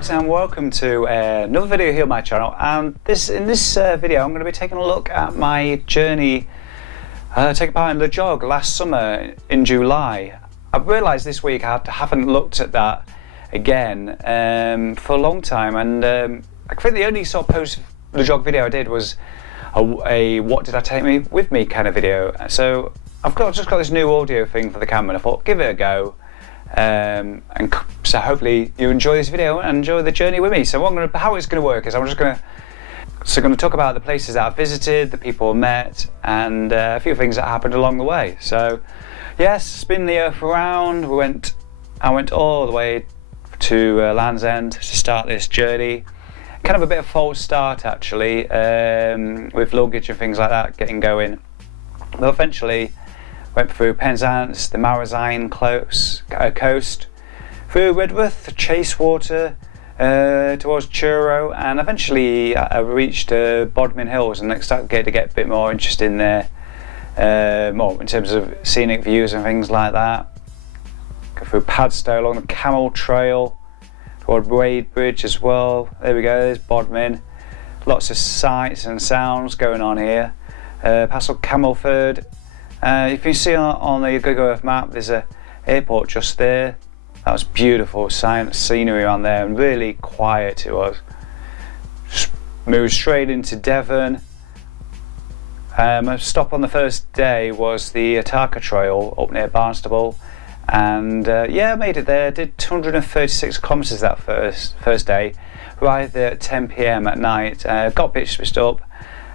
folks, and welcome to another video here on my channel. And in this video I'm going to be taking a look at my journey taking part in LEJOG last summer in July. I've realised this week I haven't looked at that again for a long time, and I think the only sort of post LEJOG video I did was a what did I take with me kind of video. So I've just got this new audio thing for the camera, and I thought give it a go. And so hopefully you enjoy this video and enjoy the journey with me. So how it's going to work is I'm just going to talk about the places that I've visited, the people I met, and a few things that happened along the way. So yes, spin the earth around. I went all the way to Land's End to start this journey. Kind of a bit of false start actually, with luggage and things like that getting going, but eventually went through Penzance, the Marizine coast, through Redworth, Chasewater, towards Truro, and eventually I reached Bodmin Hills, and I started to get a bit more interested in there, more in terms of scenic views and things like that. Go through Padstow along the Camel Trail, toward Wadebridge as well. There we go, there's Bodmin. Lots of sights and sounds going on here. Past Camelford. If you see on the Google Earth map, there's an airport just there. That was beautiful scenery on there, and really quiet it was. Just moved straight into Devon. A stop on the first day was the Ataka Trail up near Barnstable, and yeah, I made it there. Did 236 kilometres that first day. Arrived there at 10 PM at night. Got a bit switched up.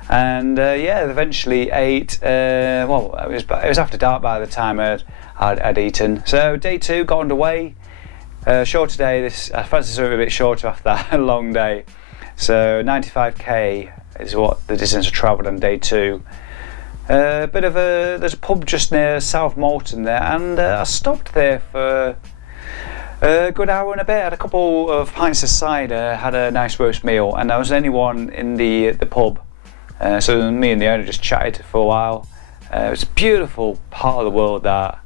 And yeah, eventually ate. Well, it was after dark by the time I'd eaten. So day 2 got underway. Shorter day. I fancy something a bit shorter after that long day. So 95k is what the distance I travelled on day 2. There's a pub just near South Molton there, and I stopped there for a good hour and a bit. Had a couple of pints of cider, had a nice roast meal, and I was the only one in the pub. So me and the owner just chatted for a while. It was a beautiful part of the world that.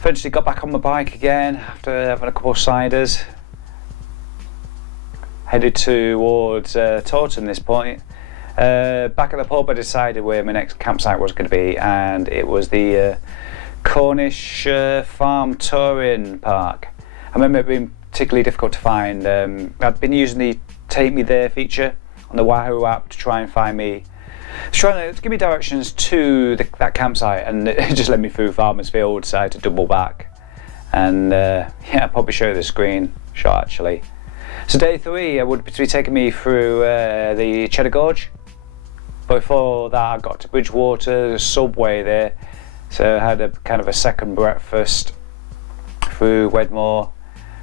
Eventually got back on my bike again after having a couple of ciders. Headed towards Taunton this point. Back at the pub I decided where my next campsite was going to be, and it was the Cornish Farm Touring Park. I remember it being particularly difficult to find. I'd been using the Take Me There feature on the Wahoo app to try and find me, trying to give me directions to that campsite, and it just led me through Farmers Field, so I had to double back. And yeah, I'll probably show you the screenshot actually. So day 3 would be taking me through the Cheddar Gorge. Before that I got to Bridgewater, the subway there, so I had a kind of a second breakfast through Wedmore.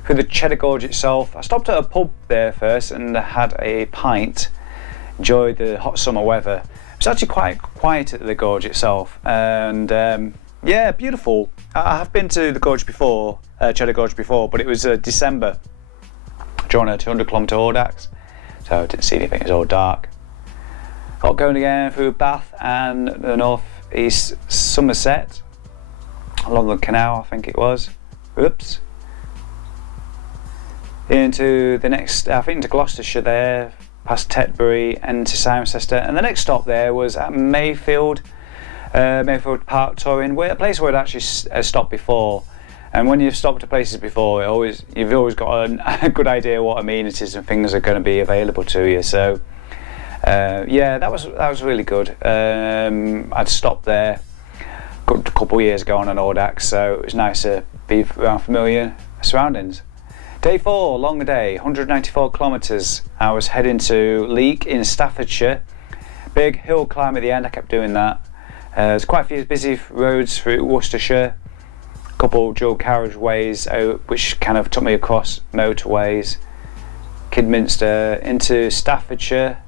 Through the Cheddar Gorge itself, I stopped at a pub there first and had a pint. Enjoyed the hot summer weather. It was actually quite quiet at the gorge itself, and yeah, beautiful. I have been to the gorge before, Cheddar Gorge before, but it was December during a 200-kilometre Audax, so I didn't see anything. It was all dark. Got going again through Bath and the north east Somerset, along the canal I think it was. Oops. Into the next, I think into Gloucestershire there, past Tetbury and to Cirencester, and the next stop there was at Mayfield Park Touring, a place where I'd actually stopped before. And when you've stopped at places before, you've always got a good idea what amenities and things are going to be available to you. So yeah, that was really good. I'd stopped there a couple of years ago on an Audax, so it was nice to be around familiar surroundings. Day 4, longer day, 194 kilometres. I was heading to Leek in Staffordshire. Big hill climb at the end, I kept doing that. There's quite a few busy roads through Worcestershire. A couple dual carriageways which kind of took me across motorways. Kidminster into Staffordshire.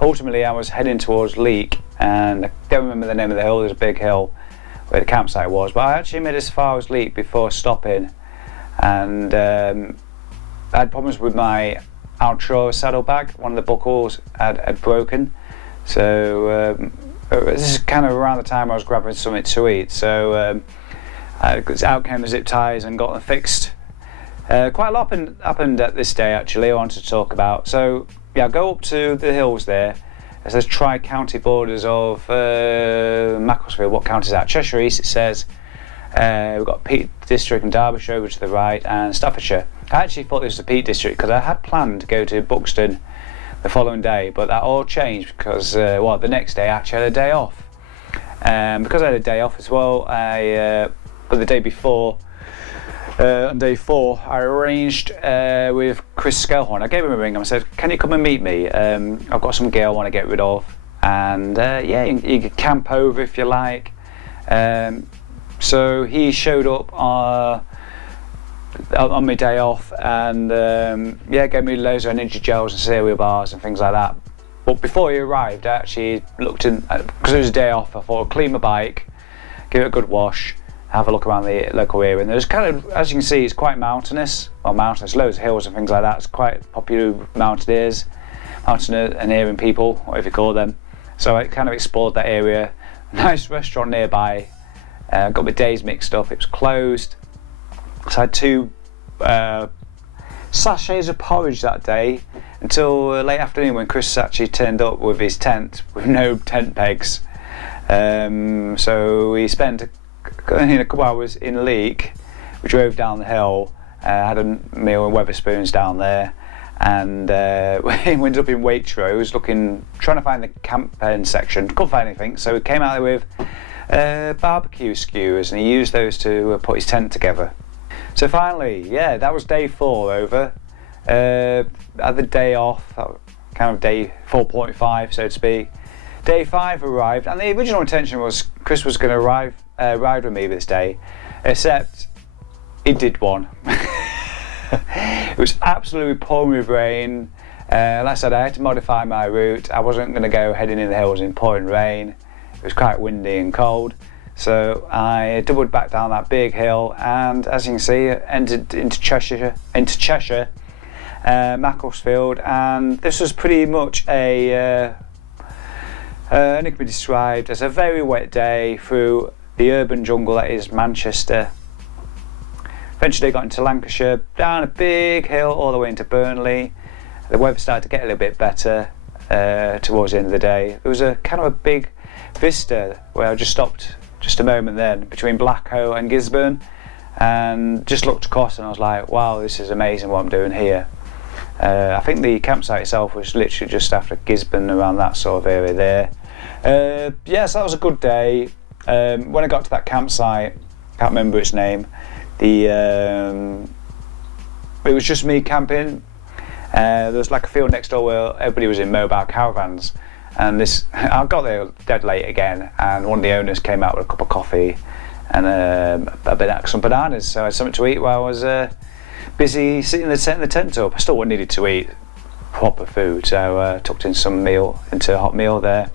Ultimately I was heading towards Leek, and I don't remember the name of the hill. There's a big hill where the campsite was, but I actually made as far as Leek before stopping, and I had problems with my outro saddlebag. One of the buckles had broken, so this is kind of around the time I was grabbing something to eat, so Out came the zip ties and got them fixed. Quite a lot happened at this day actually I wanted to talk about. So yeah, go up to the hills there. It says tri-county borders of Macclesfield. What county is that? Cheshire East, it says. We've got Peak District and Derbyshire over to the right, and Staffordshire. I actually thought this was the Peak District because I had planned to go to Buxton the following day, but that all changed because the next day I actually had a day off. Because I had a day off as well, but the day before, on day 4, I arranged with Chris Scalehorn. I gave him a ring and I said, can you come and meet me? I've got some gear I want to get rid of, and yeah, you can camp over if you like. So he showed up on my day off, and yeah, gave me loads of energy gels and cereal bars and things like that. But before he arrived, I actually looked in, because it was a day off, I thought I'd clean my bike, give it a good wash, have a look around the local area. And there's kind of, as you can see, it's quite mountainous. Well, mountainous, loads of hills and things like that. It's quite popular mountaineering people, whatever you call them. So I kind of explored that area. Nice restaurant nearby. Got my days mixed up. It was closed. So I had 2 sachets of porridge that day until late afternoon when Chris actually turned up with his tent with no tent pegs. So we spent a couple hours in Leek. We drove down the hill, had a meal in Wetherspoons down there, and we ended up in Waitrose trying to find the camping section. Couldn't find anything, so we came out there with barbecue skewers, and he used those to put his tent together. So finally, yeah, that was day 4 over. Had the day off, kind of day 4.5 so to speak. Day 5 arrived, and the original intention was Chris was going to ride with me this day, except he did one. It was absolutely pouring with rain. Like I said, I had to modify my route. I wasn't going to go heading in the hills in pouring rain. It was quite windy and cold, so I doubled back down that big hill, and as you can see, entered into Cheshire, Macclesfield, and this was pretty much it can be described as a very wet day through the urban jungle that is Manchester. Eventually got into Lancashire, down a big hill all the way into Burnley. The weather started to get a little bit better towards the end of the day. There was a kind of a big vista where I just stopped just a moment then between Blackhoe and Gisborne, and just looked across and I was like, wow, this is amazing what I'm doing here. I think the campsite itself was literally just after Gisborne, around that sort of area there. Yes, that was a good day. When I got to that campsite, can't remember its name, it was just me camping. There was like a field next door where everybody was in mobile caravans, and I got there dead late again, and one of the owners came out with a cup of coffee and some bananas, so I had something to eat while I was busy setting the tent up. I still needed to eat proper food, so tucked in into a hot meal there.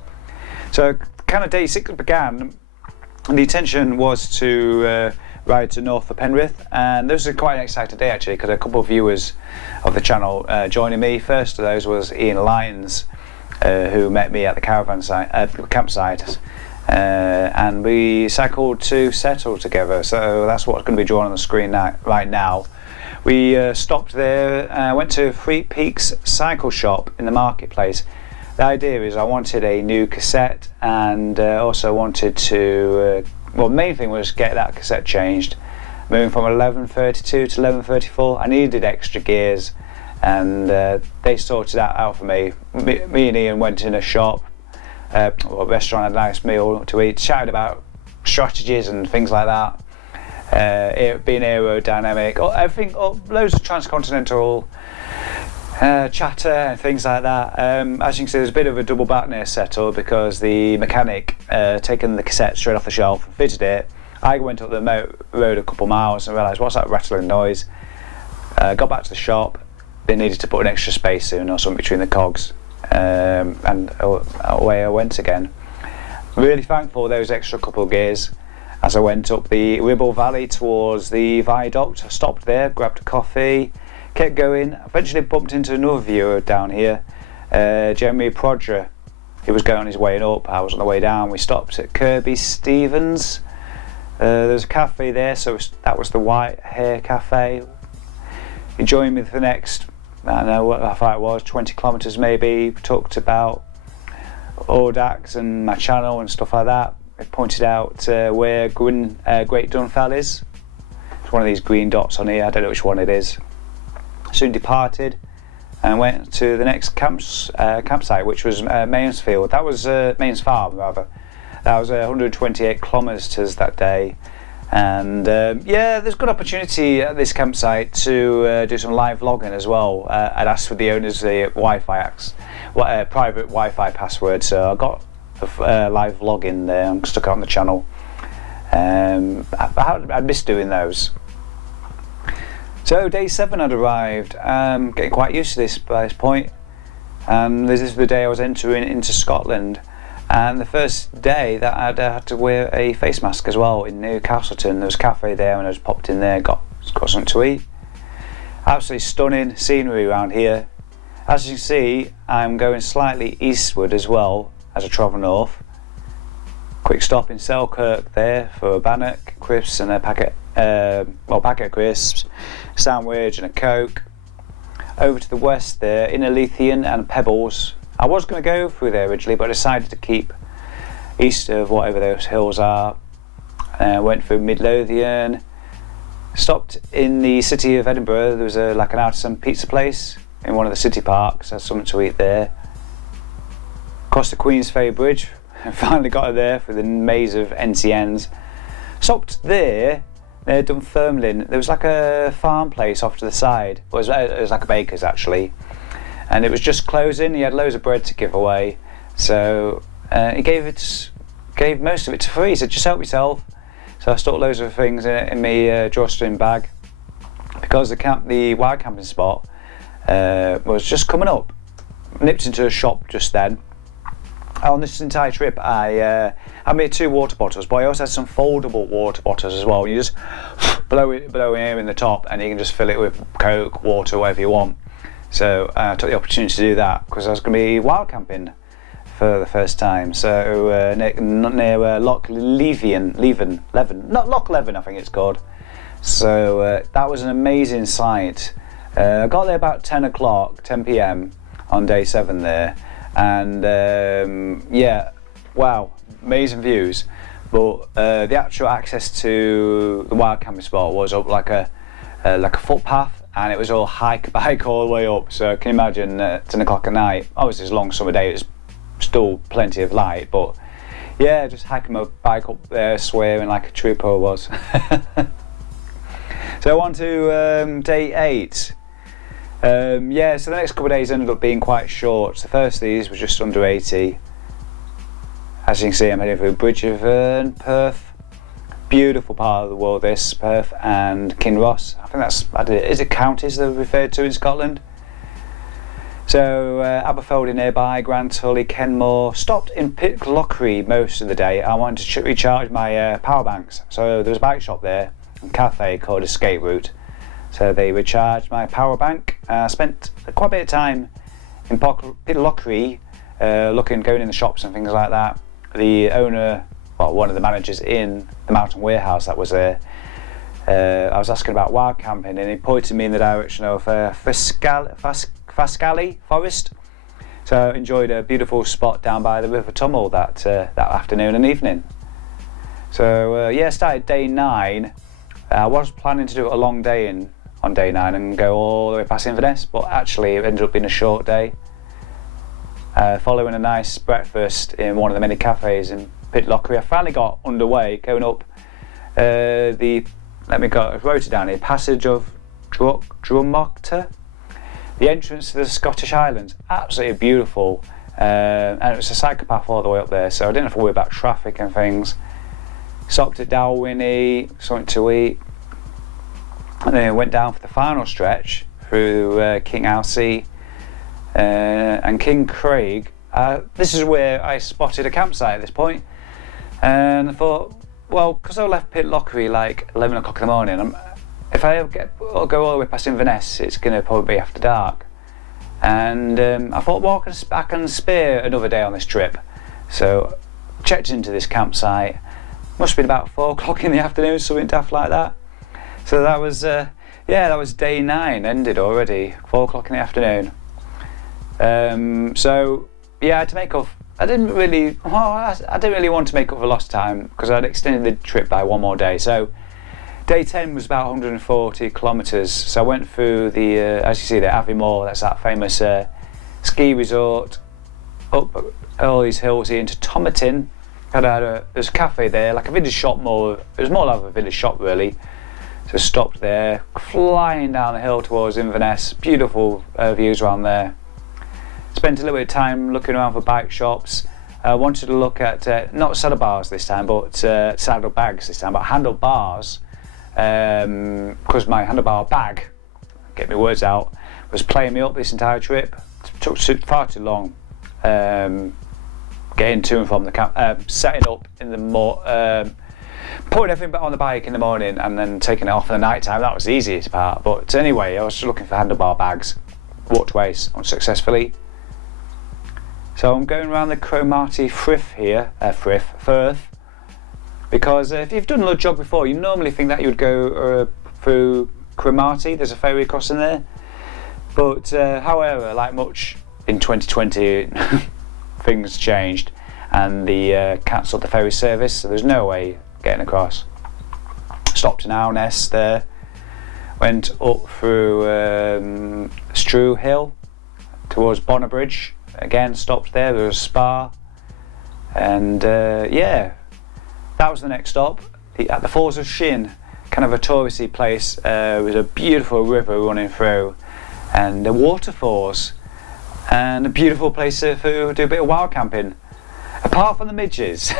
So kind of day 6 began, and the intention was to ride to north for Penrith, and this was quite an exciting day actually, because a couple of viewers of the channel joining me. First of those was Ian Lyons, who met me at the campsite, and we cycled to Settle together, so that's what's going to be drawn on the screen right now. We stopped there, went to Three Peaks Cycle Shop in the marketplace. The idea is I wanted a new cassette, and also wanted to well, the main thing was get that cassette changed, moving from 1132 to 1134. I needed extra gears, and they sorted that out for me. Me and Ian went in a shop, or a restaurant, had a nice meal to eat, chatted about strategies and things like that. It being aerodynamic, everything, loads of transcontinental chatter and things like that. As you can see, there's a bit of a double back near Settle because the mechanic taken the cassette straight off the shelf and fitted it. I went up the road a couple miles and realised, what's that rattling noise? Got back to the shop. They needed to put an extra spacer in or something between the cogs, and away I went again. Really thankful for those extra couple of gears. As I went up the Ribble Valley towards the viaduct, I stopped there, grabbed a coffee, kept going. Eventually bumped into another viewer down here, Jeremy Prodger. He was going on his way up, I was on the way down. We stopped at Kirby Stevens. There's a cafe there, so that was the White Hair Cafe. He joined me for the next, I don't know what I thought it was, 20 kilometres maybe. We talked about Audax and my channel and stuff like that. It pointed out where Great Dunfell is. It's one of these green dots on here, I don't know which one it is. Soon departed and went to the next campsite, which was Mainsfield. That was Mains Farm rather. That was 128 kilometres that day. And yeah, there's good opportunity at this campsite to do some live vlogging as well. I'd asked for the owners the Wi-Fi private Wi-Fi password, so I got live vlogging there and stuck it on the channel. I missed doing those. So day 7 had arrived. Getting quite used to this by this point, and this is the day I was entering into Scotland. And the first day that I'd had to wear a face mask as well in New Castleton. There was a cafe there, and I just popped in there, got something to eat. Absolutely stunning scenery around here. As you can see, I'm going slightly eastward as well as I travel north. Quick stop in Selkirk there for a bannock, crisps and a packet of crisps, sandwich and a Coke. Over to the west there, Innerleithen and Pebbles. I was going to go through there originally, but I decided to keep east of whatever those hills are. Went through Midlothian, stopped in the city of Edinburgh. There was like an artisan pizza place in one of the city parks. Had something to eat there. Crossed the Queensferry Bridge and finally got her there through the maze of NCNs. Stopped there near Dunfermline. There was like a farm place off to the side. It was like a baker's actually. And it was just closing. He had loads of bread to give away, so he gave most of it to free. He said, just help yourself. So I stuck loads of things in my drawstring bag, because the wild camping spot was just coming up. Nipped into a shop just then. On this entire trip I made 2 water bottles, but I also had some foldable water bottles as well. You just blow air in the top and you can just fill it with Coke, water, whatever you want. So I took the opportunity to do that because I was going to be wild camping for the first time. So near Loch Leven, not Loch Leven I think it's called. So that was an amazing sight. I got there about 10 PM on day 7 there, and yeah, wow, amazing views. But the actual access to the wild camping spot was up like a footpath, and it was all hike bike all the way up. So can you imagine 10 o'clock at night? Obviously it's a long summer day, it's still plenty of light, but yeah, just hiking my bike up there, swearing like a trooper I was. So on to day 8. Yeah, so the next couple of days ended up being quite short. The first of these was just under 80. As you can see, I'm heading through Bridgeverne, Perth. Beautiful part of the world this, Perth and Kinross. I think that's, is it counties they're referred to in Scotland? So Aberfeldy nearby, Grand Tully, Kenmore. Stopped in Pitlochry most of the day. I wanted to recharge my power banks. So there was a bike shop there, a cafe called Escape Route. So they recharged my power bank. I spent quite a bit of time in Pitlochry, going in the shops and things like that. The owner, well, one of the managers in the mountain warehouse that was there, I was asking about wild camping, and he pointed me in the direction of Fascally Forest. So I enjoyed a beautiful spot down by the River Tummel that afternoon and evening. So yeah, started day 9. I was planning to do a long day on day 9 and go all the way past Inverness, but actually it ended up being a short day. Following a nice breakfast in one of the many cafes in Pitlochry, I finally got underway, going up I wrote it down here, Passage of Drummochta, the entrance to the Scottish Highlands. Absolutely beautiful, and it was a psychopath all the way up there, so I didn't have to worry about traffic and things. Stopped at Dalwhinnie, something to eat, and then went down for the final stretch through King Alcee and King Craig. This is where I spotted a campsite at this point, and I thought, well, because I left Pitlochry like 11 o'clock in the morning, if I go all the way past Inverness, it's going to probably be after dark. And I thought, well, I can spare another day on this trip. So checked into this campsite, must have been about 4 o'clock in the afternoon, something daft like that. So that was that was day 9 ended already, 4 o'clock in the afternoon. So yeah, I had to make up. I didn't really want to make up for lost time because I'd extended the trip by 1 more day. So day 10 was about 140 kilometres. So I went through the, as you see there, Aviemore. That's that famous ski resort. Up all these hills here into Tomatin. There's a cafe there, like a village shop more. It was more like a village shop really. So stopped there, flying down the hill towards Inverness. Beautiful views around there. Spent a little bit of time looking around for bike shops. I wanted to look at not saddle bars this time, but saddle bags this time, but handlebars. Because my handlebar bag, get my words out, was playing me up this entire trip. It took far too long. Getting to and from the camp, setting up in the putting everything back on the bike in the morning and then taking it off in the night time. That was the easiest part. But anyway, I was just looking for handlebar bags. Walked away unsuccessfully. So I'm going around the Cromarty Frith here, Firth, because if you've done LEJOG before, you normally think that you would go through Cromarty. There's a ferry crossing there. But however, like much in 2020, things changed and they cancelled the ferry service, so there's no way getting across. Stopped in Alness there, went up through Strew Hill towards Bonnabridge. Again, stopped there. There was a spa, and yeah, that was the next stop. At the Falls of Shin, kind of a touristy place. With a beautiful river running through, and the waterfalls, and a beautiful place to do a bit of wild camping. Apart from the midges,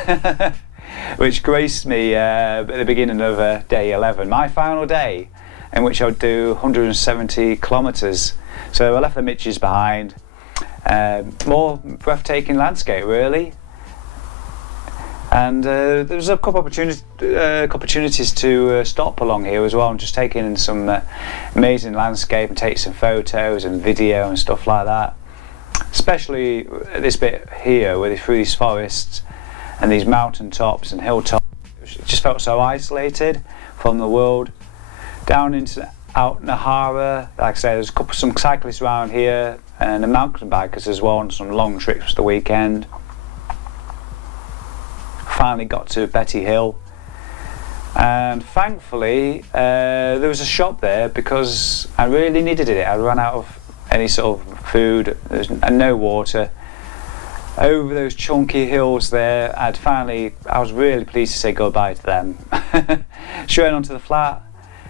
which graced me at the beginning of day 11, my final day, in which I would do 170 kilometres. So I left the midges behind. More breathtaking landscape really, and there was a couple opportunities to stop along here as well and just take in some amazing landscape and take some photos and video and stuff like that. Especially this bit here where through these forests and these mountain tops and hilltops, it just felt so isolated from the world. Down into out Nahara, like I say, there's some cyclists around here and the mountain bikers as well on some long trips the weekend. Finally got to Betty Hill, and thankfully there was a shop there because I really needed it. I ran out of any sort of food and no water. Over those chunky hills there, I was really pleased to say goodbye to them. Straight onto the flat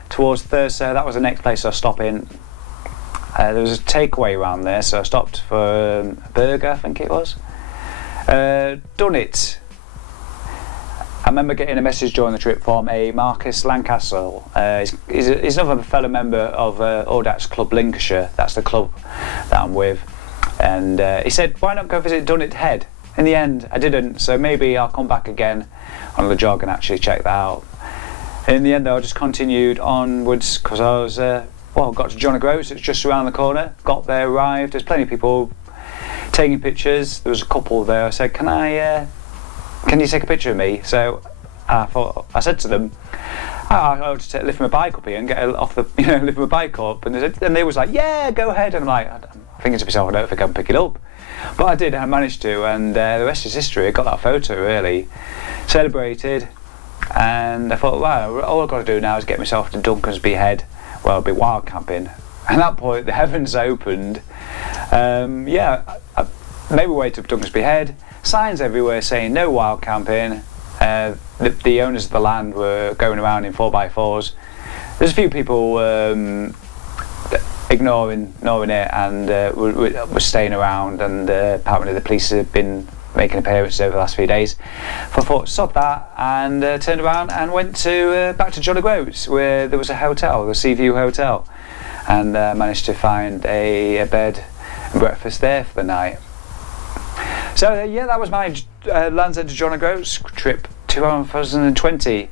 towards Thurso. That was the next place I stopped in. There was a takeaway around there, so I stopped for a burger, I think it was. Done it. I remember getting a message during the trip from a Marcus Lancaster. He's another fellow member of Audax Club Lincolnshire. That's the club that I'm with. And he said, why not go visit Dunnet Head? In the end, I didn't, so maybe I'll come back again on LEJOG and actually check that out. In the end, though, I just continued onwards because I was, got to John O'Groats. It's just around the corner. Got there, arrived. There's plenty of people taking pictures. There was a couple there. I said, can you take a picture of me? So I said to them, I'll just lift my bike up here and get off the, lift my bike up. And they was like, yeah, go ahead. And I'm like, I'm thinking to myself, I don't think I can pick it up. But I did, I managed to, and the rest is history. I got that photo really. Celebrated, and I thought, wow, all I've got to do now is get myself to Duncansby Head, where I'll be wild camping. At that point, the heavens opened. I made my way to Duncansby Head. Signs everywhere saying no wild camping. The owners of the land were going around in 4x4s. There's a few people ignoring it and were staying around, and apparently the police have been making appearances over the last few days. So I thought, sod that, and turned around and went back to John O'Groats, where there was a hotel, the Seaview Hotel, and managed to find a bed and breakfast there for the night. So that was my Land's End to John O'Groats trip 2020.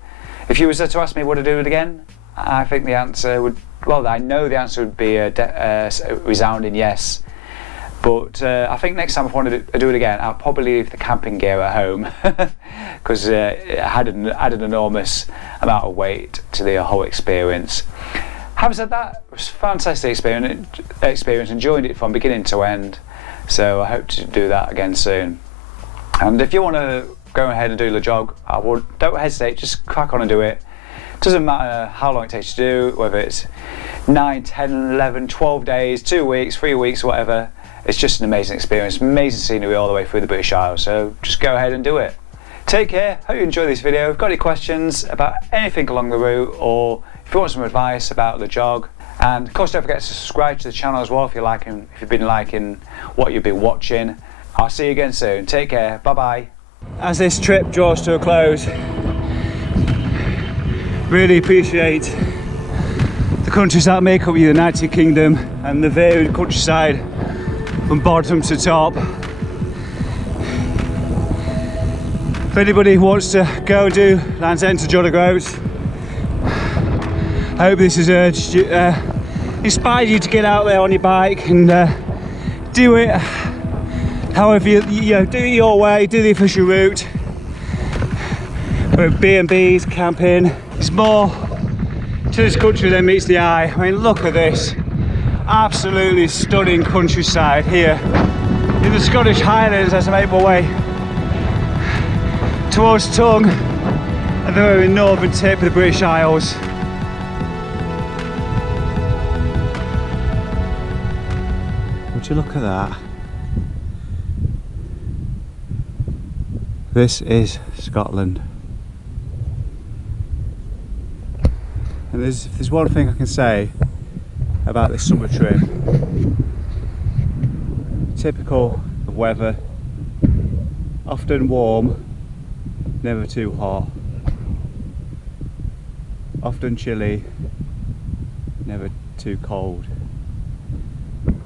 If you were to ask me would I do it again, I think the answer would, I know the answer would be a resounding yes. But I think next time I want to do it again, I'll probably leave the camping gear at home because it added an enormous amount of weight to the whole experience. Having said that, it was a fantastic experience, enjoyed it from beginning to end. So I hope to do that again soon. And if you want to go ahead and do LEJOG, don't hesitate, just crack on and do it. Doesn't matter how long it takes to do, whether it's 9, 10, 11, 12 days, 2 weeks, 3 weeks, whatever. It's just an amazing experience, amazing scenery all the way through the British Isles, so just go ahead and do it. Take care, hope you enjoyed this video. If you've got any questions about anything along the route, or if you want some advice about LEJOG, and of course don't forget to subscribe to the channel as well if you've been liking what you've been watching. I'll see you again soon. Take care, bye bye. As this trip draws to a close, really appreciate the countries that make up the United Kingdom and the varied countryside from bottom to top. If anybody wants to go and do Land's End to John O'Groats, I hope this has inspired you to get out there on your bike and do it however you do it your way, do the official route. With B&Bs, camping, there's more to this country than meets the eye. I mean, look at this absolutely stunning countryside here in the Scottish Highlands as I make my way towards Tongue at the very northern tip of the British Isles. Would you look at that? This is Scotland. And there's one thing I can say about this summer trip. Typical of weather, often warm, never too hot, often chilly, never too cold.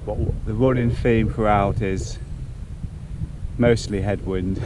But the running theme throughout is mostly headwind.